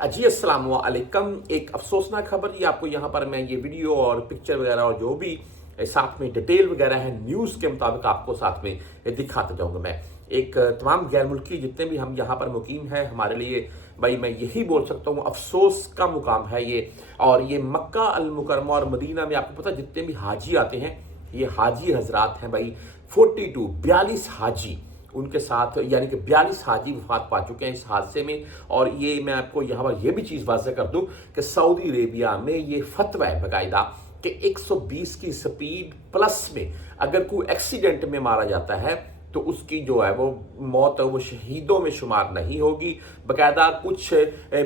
जी अस्सलाम वालेकुम। एक अफसोसनाक खबर ये आपको यहाँ पर मैं ये वीडियो और पिक्चर वगैरह और जो भी साथ में डिटेल वगैरह है न्यूज़ के मुताबिक आपको साथ में दिखाता जाऊँगा। मैं एक तमाम गैर मुल्की जितने भी हम यहाँ पर मुकीम हैं, हमारे लिए भाई मैं यही बोल सकता हूँ अफसोस का मुकाम है ये। और ये मक्का अल मुकरमा और मदीना में आपको पता जितने भी हाजी आते हैं, ये हाजी हजरात हैं भाई 42 हाजी उनके साथ, यानी कि 42 हाजी वफात पा चुके हैं इस हादसे में। और ये मैं आपको यहाँ पर यह भी चीज़ वाज़ह कर दूं कि सऊदी अरेबिया में ये फतवा है बाकायदा कि 120 की स्पीड प्लस में अगर कोई एक्सीडेंट में मारा जाता है तो उसकी जो है वो मौत वो शहीदों में शुमार नहीं होगी। बाकायदा कुछ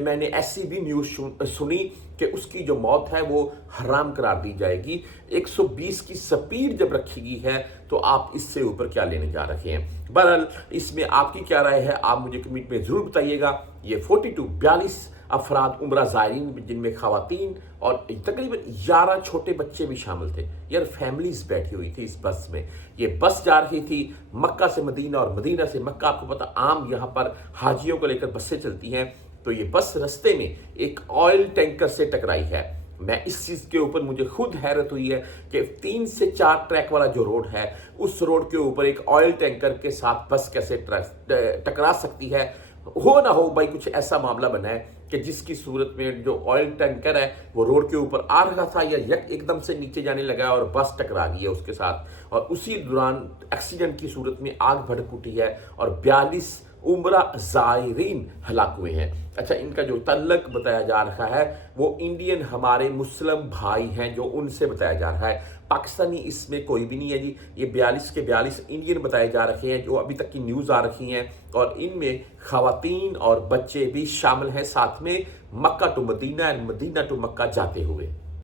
मैंने ऐसी भी न्यूज़ सुनी कि उसकी जो मौत है वो हराम करार दी जाएगी। 120 की स्पीड जब रखी गई है तो आप इससे ऊपर क्या लेने जा रहे हैं। बहरहाल इसमें आपकी क्या राय है आप मुझे कमेंट में ज़रूर बताइएगा। ये 42 अफराद उम्रा ज़ायरीन जिनमें खवातीन और तकरीबन 11 छोटे बच्चे भी शामिल थे। यार फैमिलीज बैठी हुई थी इस बस में। ये बस जा रही थी मक्का से मदीना और मदीना से मक्का। आपको पता आम यहाँ पर हाजियों को लेकर बसें चलती हैं, तो ये बस रास्ते में एक ऑयल टैंकर से टकराई है। मैं इस चीज़ के ऊपर मुझे खुद हैरत हुई है कि 3 से 4 ट्रैक वाला जो रोड है उस रोड के ऊपर एक ऑयल टैंकर के साथ बस कैसे टकरा सकती है। हो ना हो भाई कुछ ऐसा मामला बना है कि जिसकी सूरत में जो ऑयल टैंकर है वो रोड के ऊपर आ रहा था या एकदम से नीचे जाने लगा और बस टकरा गई है उसके साथ, और उसी दौरान एक्सीडेंट की सूरत में आग भड़क उठी है और 42 उम्रा ज़ायरीन हलाक हुए हैं। अच्छा, इनका जो तल्लक बताया जा रहा है वो इंडियन हमारे मुस्लिम भाई हैं जो उनसे बताया जा रहा है। पाकिस्तानी इसमें कोई भी नहीं है जी। ये 42 के 42 इंडियन बताए जा रहे हैं जो अभी तक की न्यूज़ आ रही हैं, और इनमें खवातीन और बच्चे भी शामिल हैं, साथ में Mecca to Medina and Medina to Mecca जाते हुए।